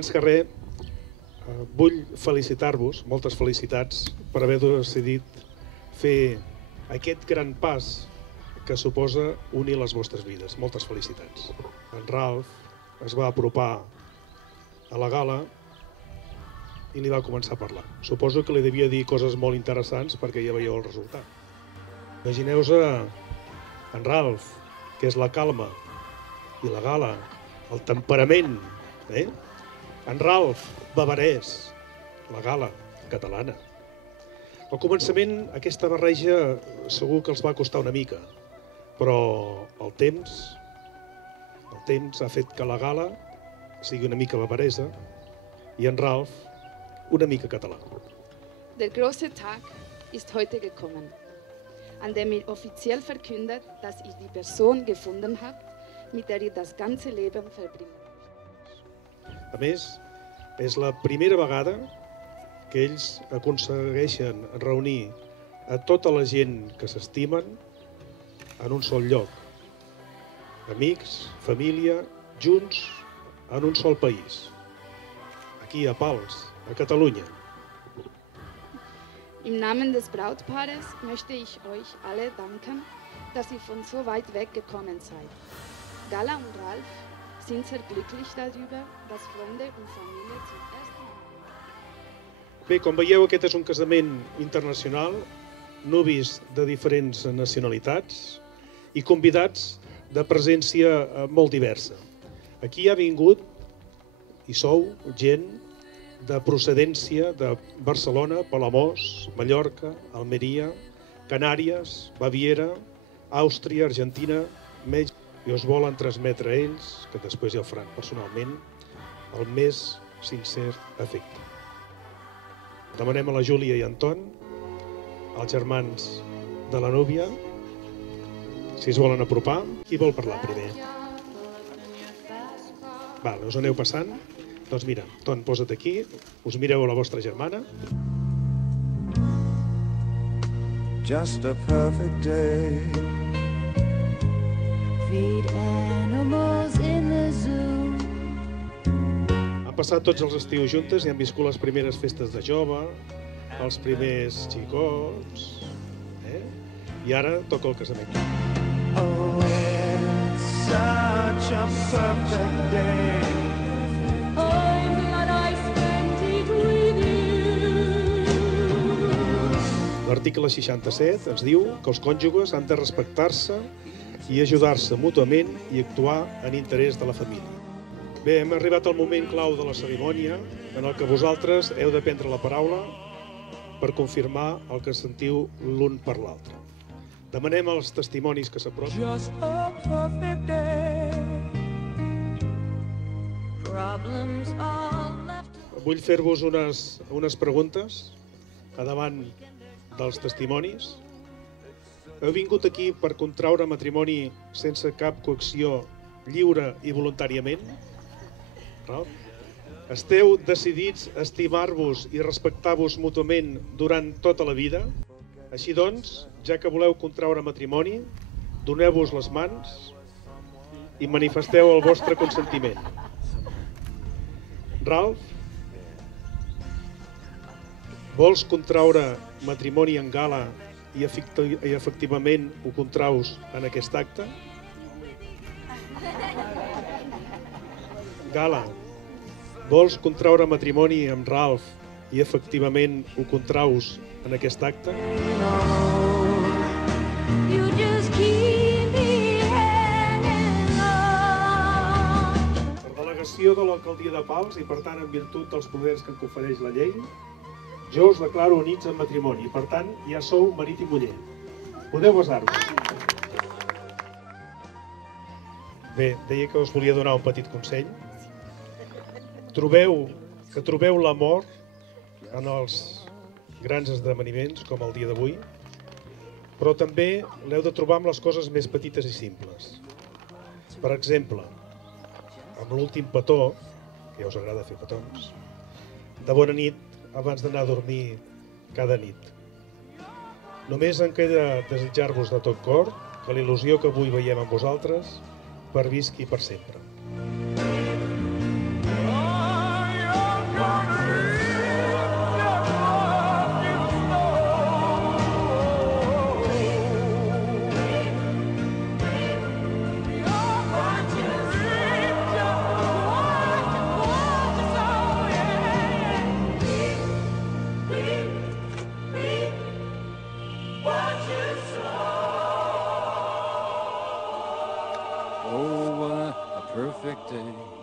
abans que res, vull felicitar-vos, moltes felicitats, per haver decidit fer aquest gran pas que suposa unir les vostres vides. Moltes felicitats. En Ralf es va apropar a la gala i li va començar a parlar. Suposo que li devia dir coses molt interessants perquè ja veieu el resultat. Imagineu-vos en Ralf, que és la calma, i la gala, el temperament, En Ralf, bavarès, la gala, catalana. Al començament, aquesta barreja segur que els va costar una mica, però el temps ha fet que la gala sigui una mica bavaresa i en Ralf una mica català. Der große Tag ist heute gekommen, an dem ihr offiziell verkündet, dass ihr die Person gefunden habt, mit der ihr das ganze Leben verbringen möchtet. A més, és la primera vegada que ells aconsegueixen reunir a tota la gent que s'estimen en un sol lloc. Amics, família, junts en un sol país. Aquí a Pals, a Catalunya. Im Namen des Brautpaares möchte ich euch alle danken, dass ihr von so weit weg gekommen seid. Gala und Ralf sind sehr glücklich darüber, dass Freunde und Familie zum ersten Mal... Bé, com veieu, aquest és un casament internacional, nuvis de diferents nacionalitats i convidats de presència molt diversa. Aquí ha vingut, i sou, gent de procedència de Barcelona, Palamós, Mallorca, Almeria, Canàries, Baviera, Àustria, Argentina, Mèxic, i us volen transmetre a ells, que després ja ho faran personalment, el més sincer afecte. Demanem a la Júlia i Anton, als germans de la núvia, si es volen apropar. Qui vol parlar primer? Val, us aneu passant? Doncs mira, Anton, posa't aquí, us mireu a la vostra germana. Just a perfect day. Feed animals in the zoo. Han passat tots els estius juntes i han viscut les primeres festes de jove, els primers xicots, i ara toca el casament. Oh, it's such a perfect day. I'm glad I spent it with you. L'article 67 ens diu que els cònjuges han de respectar-se i ajudar-se mútuament i actuar en interès de la família. Bé, hem arribat al moment clau de la cerimònia en el que vosaltres heu de prendre la paraula per confirmar el que sentiu l'un per l'altre. Demanem als testimonis que s'apropin. Just a perfect day. Problems all left. Vull fer-vos unes preguntes a davant dels testimonis. Heu vingut aquí per contraure matrimoni sense cap coacció, lliure i voluntàriament? Esteu decidits a estimar-vos i respectar-vos mútuament durant tota la vida? Així doncs, ja que voleu contraure matrimoni, doneu-vos les mans i manifesteu el vostre consentiment. Ralf, vols contraure matrimoni en gala i efectivament ho contraus en aquest acte? Gala, vols contraure matrimoni amb Ralf i efectivament ho contraus en aquest acte? You just keep me hanging on. Per delegació de l'alcaldia de Pals i per tant en virtut dels poders que em confereix la llei, jo us declaro units en matrimoni i per tant ja sou marit i muller. Podeu besar-vos. Bé, deia que us volia donar un petit consell. Trobeu l'amor en els grans esdeveniments com el dia d'avui, però també l'heu de trobar amb les coses més petites i simples. Per exemple, amb l'últim petó, que ja us agrada fer petons, de bona nit abans d'anar a dormir cada nit. Només em queda desitjar-vos de tot cor que la il·lusió que avui veiem amb vosaltres pervisqui per sempre. Oh, Oh, what a perfect day.